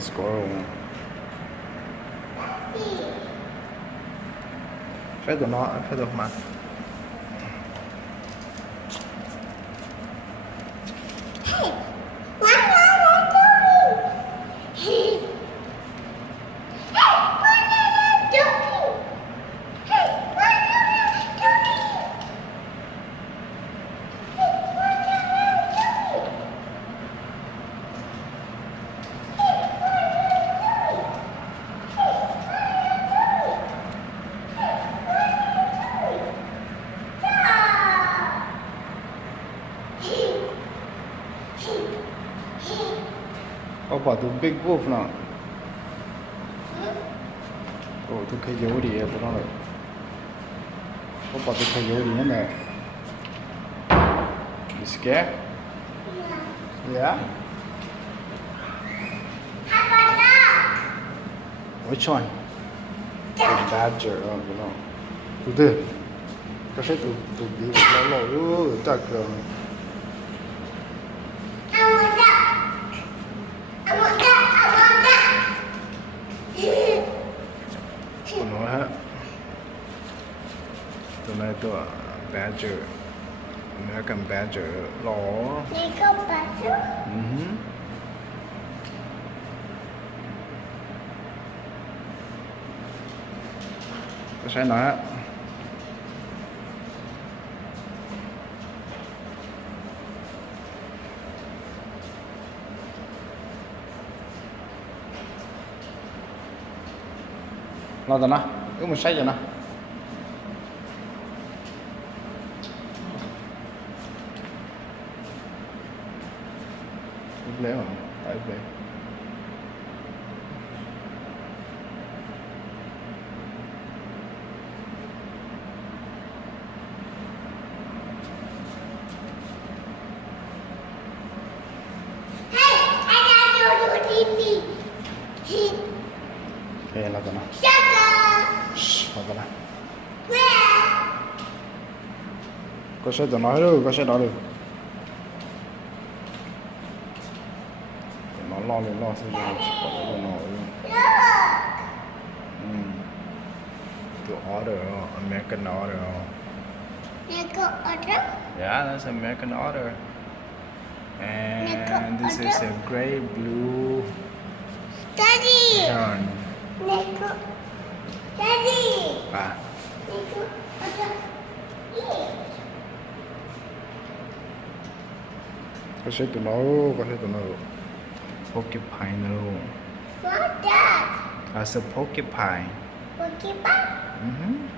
score. Phải tụi nó, phải tụi mặt. Papa, tu big wolf now. Oh, tu coyote ya, tu know. Papa, tu coyote in there. You scared? Yeah. How about that? Which one? The badger, oh, you know. Tu did. Kasi tu big low, dark. I want that. I want that. I want that. Tu know ha. Tu know tu badger. American badger. Law. Nico Badger. Tôi sẽ nói á. Lo tao nó, cứ một say cho nó. Lấy mà, tại về. Hey, I got your TV. Okay, lo tao nó. Shut up. Lo tao nó. Where? Có sẽ tao nói rồi, có sẽ đó được. Nó lo lên lo sẽ rồi, có nó nói. Look. To order, American order. Nico Badger. Yeah, that's American order. Nico And this is a gray blue Daddy. heron. Nico. Daddy. À, Nico Badger. Eat. có sẽ tụi nó, có sẽ tụi nó. Porcupine luôn. What's that? That's a porcupine. Pokemon?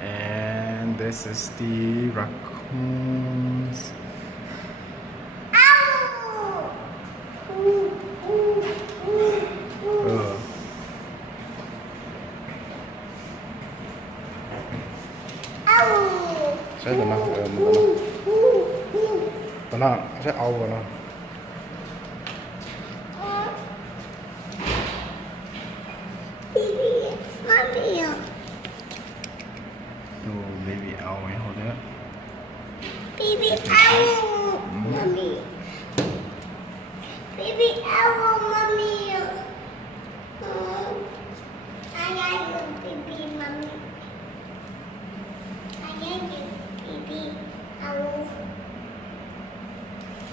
And this is the raccoons. Ow! Ooh, ooh, ooh, ooh. Ow! Sẽ tụi nó, tụi nó sẽ âu vào nó. Baby, mommy. Oh, baby âu ấy hồi đó. Baby, ow! Mommy. Baby, ow, mommy. I like you, baby, mommy. I like you, baby, ow.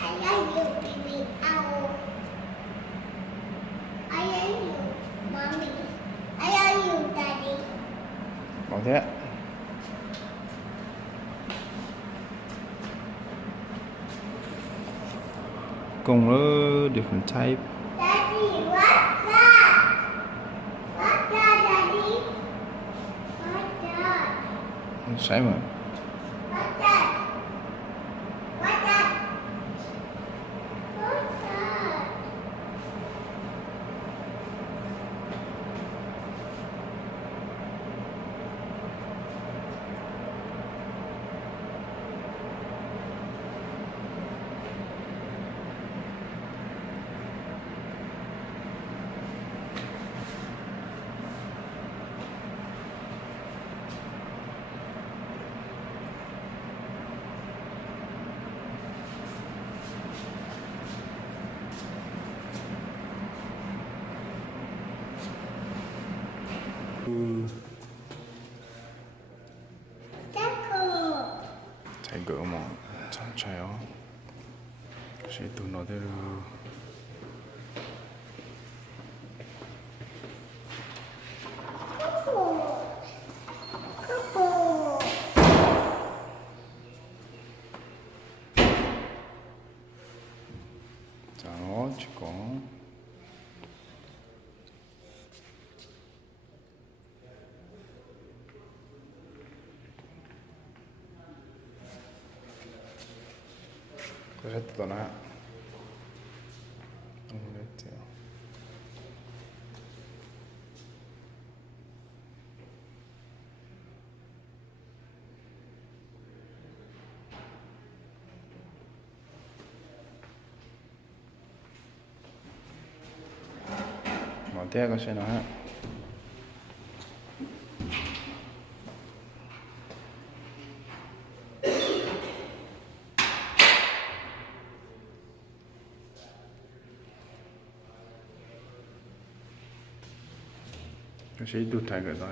I like you, baby, ow. I like you, mommy. I like you, daddy. Bảo thế. Cùng với different type. Daddy, what's that? What's that, daddy? What's that? Sẽ mà. What's that? What's that? What's that? Taco. Thầy gỡ một chăm chayo. Sẽ tụ nó đây rồi. Coco. 자, 어, 찍고. Cos'è na? Omelette. Mantea cos'è na? Sẽ đút thay cái đó.